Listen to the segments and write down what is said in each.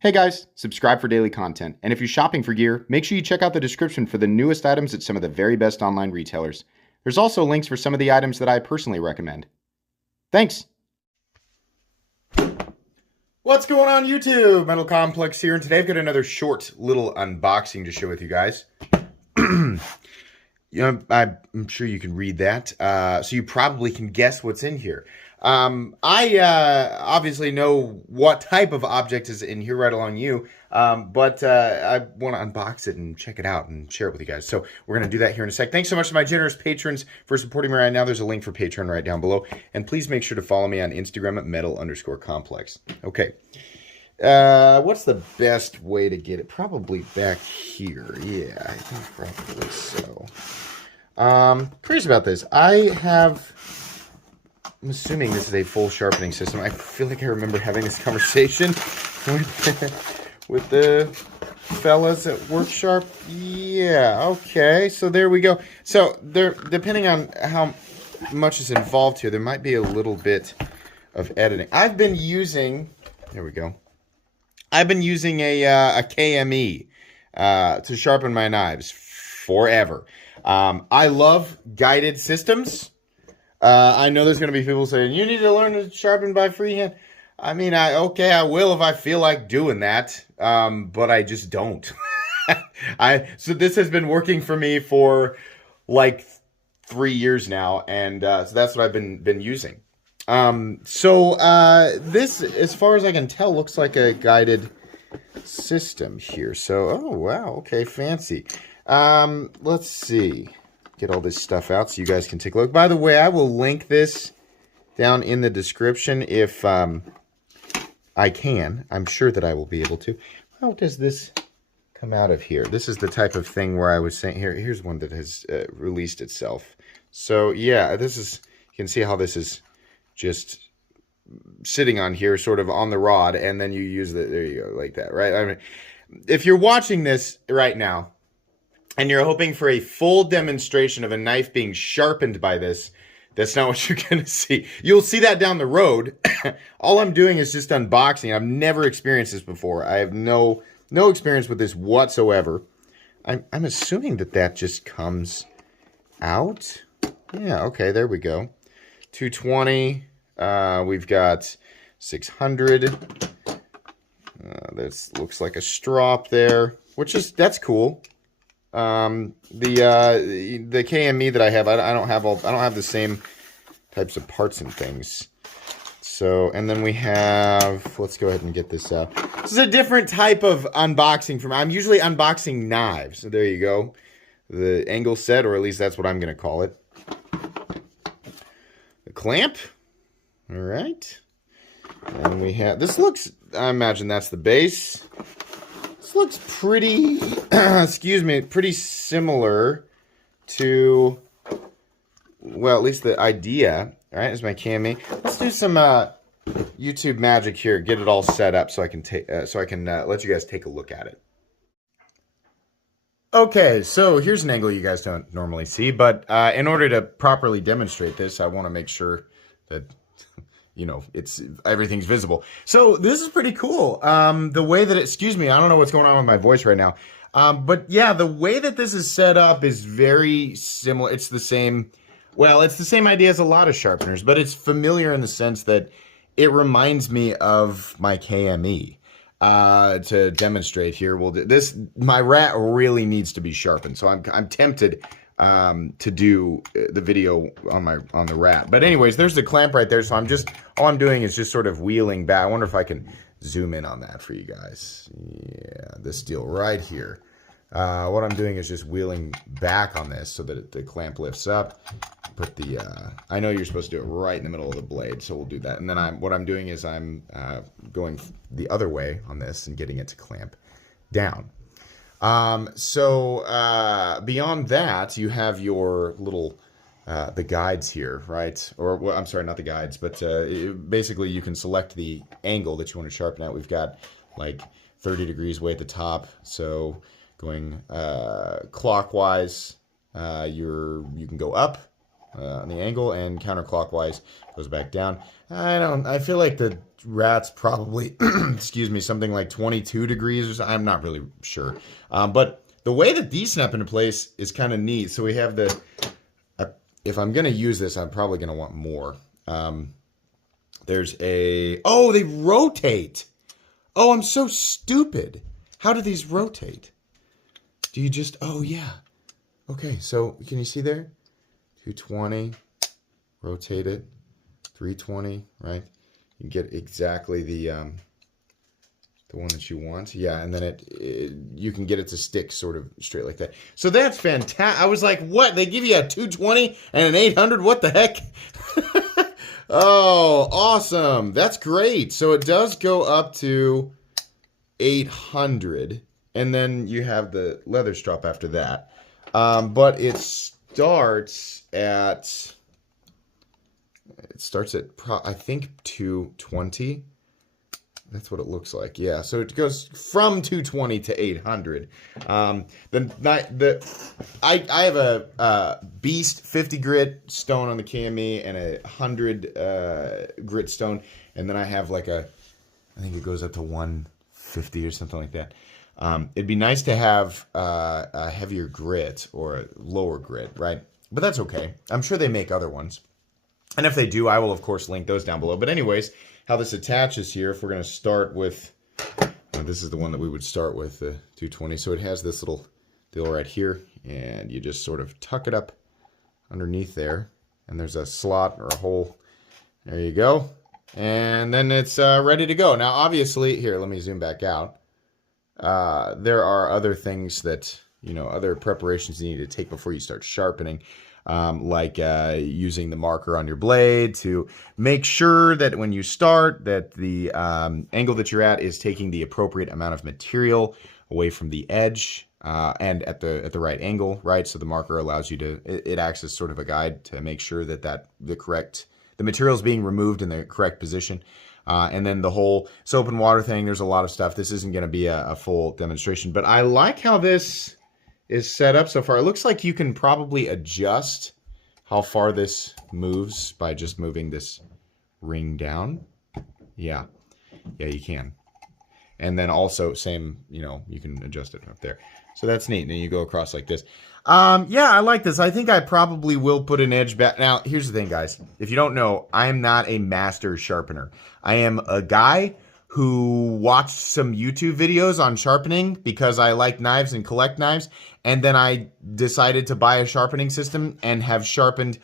Hey guys, subscribe for daily content. And if you're shopping for gear, make sure you check out the description for the newest items at some of the very best online retailers. There's also links for some of the items that I personally recommend. Thanks! What's going on YouTube? Metal Complex here, and today I've got another short little unboxing to share with you guys. I'm sure you can read that, so you probably can guess what's in here. I obviously know what type of object is in here right along you, but I want to unbox it and check it out and share it with you guys. So we're going to do that here in a sec. Thanks so much to my generous patrons for supporting me right now. There's a link for Patreon right down below. And please make sure to follow me on Instagram at metal_complex. Okay. What's the best way to get it? Probably back here. Yeah, I think probably so. Curious about this. I'm assuming this is a full sharpening system. I feel like I remember having this conversation with the fellas at Work Sharp. Yeah, okay, so there we go. So there, depending on how much is involved here, there might be a little bit of editing. I've been using, there we go. I've been using a KME to sharpen my knives forever. I love guided systems. I know there's going to be people saying, you need to learn to sharpen by freehand. I mean, okay, I will if I feel like doing that, but I just don't. So this has been working for me for like 3 years now, and so that's what I've been using. This, as far as I can tell, looks like a guided system here. So, oh, wow, okay, fancy. Let's see. Get all this stuff out so you guys can take a look. By the way, I will link this down in the description if I can. I'm sure that I will be able to. How does this come out of here? This is the type of thing where I was saying, here's one that has released itself. So yeah, this is, you can see how this is just sitting on here, sort of on the rod, and then you use the, there you go, like that, right? I mean, if you're watching this right now, and you're hoping for a full demonstration of a knife being sharpened by this, that's not what you're going to see. You'll see that down the road. All I'm doing is just unboxing. I've never experienced this before. I have no experience with this whatsoever. I'm assuming that just comes out. Yeah, okay, there we go. 220. We've got 600. This looks like a strop there, that's cool. The KME that I have, I don't have the same types of parts and things. So, and then we have, let's go ahead and get this out. This is a different type of unboxing from, I'm usually unboxing knives. So there you go. The angle set, or at least that's what I'm going to call it. The clamp. All right. And we have, this looks, I imagine that's the base. This looks pretty, excuse me, pretty similar to, well, at least the idea. All right, is my KME. Let's do some YouTube magic here. Get it all set up so I can let you guys take a look at it. Okay, so here's an angle you guys don't normally see, but in order to properly demonstrate this, I want to make sure that, you know, everything's visible. So this is pretty cool. The way that excuse me, I don't know what's going on with my voice right now. But yeah, the way that this is set up is very similar. It's the same, well, it's the same idea as a lot of sharpeners, but it's familiar in the sense that it reminds me of my KME. To demonstrate here, my rat really needs to be sharpened. So I'm tempted to do the video on the rat. But anyways, there's the clamp right there. So all I'm doing is just sort of wheeling back. I wonder if I can zoom in on that for you guys. Yeah, this deal right here. What I'm doing is just wheeling back on this so that the clamp lifts up. Put the, I know you're supposed to do it right in the middle of the blade, so we'll do that. And then what I'm doing is I'm going the other way on this and getting it to clamp down. Beyond that, you have your little, the guides here, right? Or, well, I'm sorry, not the guides, but basically you can select the angle that you want to sharpen at. We've got like 30 degrees way at the top, so going clockwise, you can go up, on the angle, and counterclockwise goes back down. I feel like the rat's probably, excuse me, something like 22 degrees or something. I'm not really sure. But the way that these snap into place is kind of neat. So we have the, if I'm going to use this, I'm probably going to want more. There's a, oh, they rotate. Oh, I'm so stupid. How do these rotate? Do you just, oh yeah. Okay, so can you see there? 220, rotate it, 320, right? You get exactly the one that you want. Yeah, and then you can get it to stick sort of straight like that. So that's fantastic. I was like, what? They give you a 220 and an 800? What the heck? Oh, awesome. That's great. So it does go up to 800, and then you have the leather strap after that. But it starts at I think 220. That's what it looks like. Yeah, so it goes from 220 to 800. I have a Beast 50 grit stone on the KME and a 100 grit stone, and then I have like I think it goes up to 150 or something like that. It'd be nice to have a heavier grit or a lower grit, right? But that's okay. I'm sure they make other ones. And if they do, I will, of course, link those down below. But anyways, how this attaches here, if we're going to start with, this is the one that we would start with, the 220. So it has this little deal right here, and you just sort of tuck it up underneath there. And there's a slot or a hole. There you go. And then it's ready to go. Now, obviously, here, let me zoom back out. There are other things that, other preparations you need to take before you start sharpening, like using the marker on your blade to make sure that when you start that the angle that you're at is taking the appropriate amount of material away from the edge and at the right angle, right? So the marker allows you to, it acts as sort of a guide to make sure that the material is being removed in the correct position. And then the whole soap and water thing, there's a lot of stuff. This isn't going to be a full demonstration, but I like how this is set up so far. It looks like you can probably adjust how far this moves by just moving this ring down. Yeah, you can. And then also same, you can adjust it up there. So that's neat. And then you go across like this. Yeah, I like this. I think I probably will put an edge back. Now, here's the thing, guys. If you don't know, I am not a master sharpener. I am a guy who watched some YouTube videos on sharpening because I like knives and collect knives. And then I decided to buy a sharpening system and have sharpened,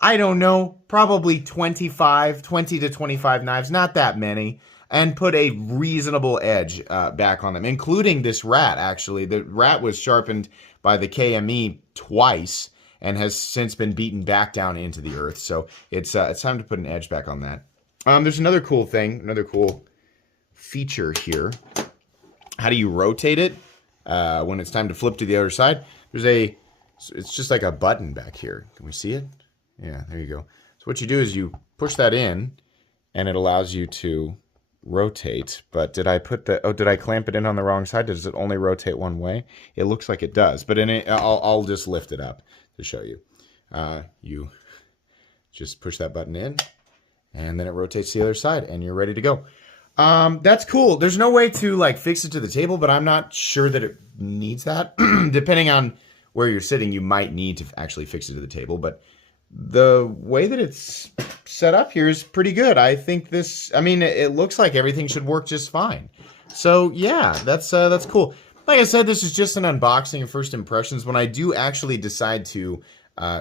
I don't know, probably 20 to 25 knives, not that many, and put a reasonable edge back on them, including this rat, actually. The rat was sharpened by the KME twice and has since been beaten back down into the earth. So it's time to put an edge back on that. There's another cool thing, another cool feature here. How do you rotate it when it's time to flip to the other side? It's just like a button back here. Can we see it? Yeah, there you go. So what you do is you push that in, and it allows you to rotate. But did I clamp it in on the wrong side? Does it only rotate one way? It looks like it does, but I'll just lift it up to show you. You just push that button in, and then it rotates the other side, and you're ready to go. That's cool. There's no way to fix it to the table, but I'm not sure that it needs that. Depending on where you're sitting, you might need to actually fix it to the table, but the way that it's set up here is pretty good. I think it looks like everything should work just fine. So yeah, that's cool. Like I said, this is just an unboxing and first impressions. When I do actually decide to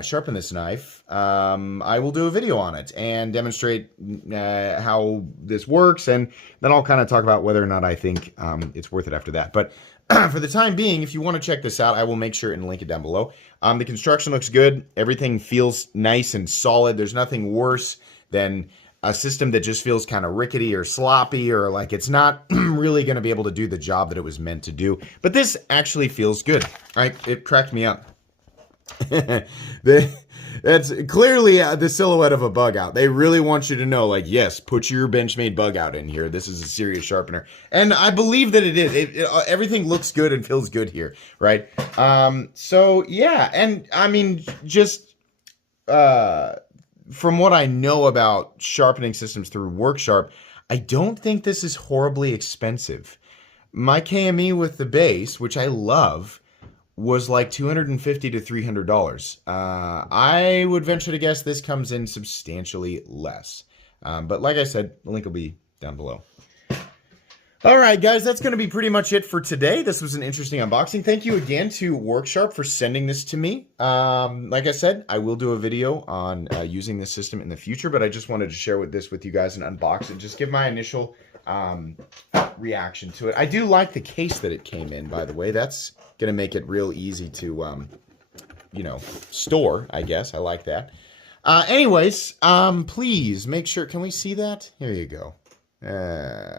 sharpen this knife, I will do a video on it and demonstrate how this works, and then I'll kind of talk about whether or not I think it's worth it after that. But for the time being, if you want to check this out, I will make sure and link it down below. The construction looks good. Everything feels nice and solid. There's nothing worse than a system that just feels kind of rickety or sloppy, or like it's not really going to be able to do the job that it was meant to do. But this actually feels good. Right? It cracked me up. That's clearly the silhouette of a bug out. They really want you to know, yes, put your Benchmade bug out in here. This is a serious sharpener. And I believe that it is. Everything looks good and feels good here, right? So, yeah. And, just from what I know about sharpening systems through WorkSharp, I don't think this is horribly expensive. My KME with the base, which I love, was like $250 to $300. I would venture to guess this comes in substantially less. But like I said, the link will be down below. All right, guys, that's going to be pretty much it for today. This was an interesting unboxing. Thank you again to WorkSharp for sending this to me. Like I said, I will do a video on using this system in the future, but I just wanted to share this with you guys and unbox it. Just give my initial reaction to it. I do like the case that it came in, by the way. That's going to make it real easy to, you know, store, I guess. I like that. Anyways, please make sure, can we see that? Here you go.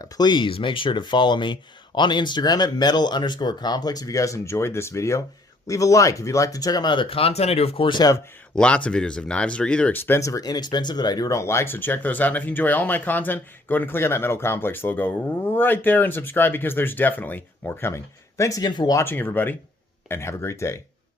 Please make sure to follow me on Instagram at metal_complex. If you guys enjoyed this video, leave a like. If you'd like to check out my other content, I do, of course, have lots of videos of knives that are either expensive or inexpensive that I do or don't like, so check those out. And if you enjoy all my content, go ahead and click on that Metal Complex logo right there and subscribe, because there's definitely more coming. Thanks again for watching, everybody, and have a great day.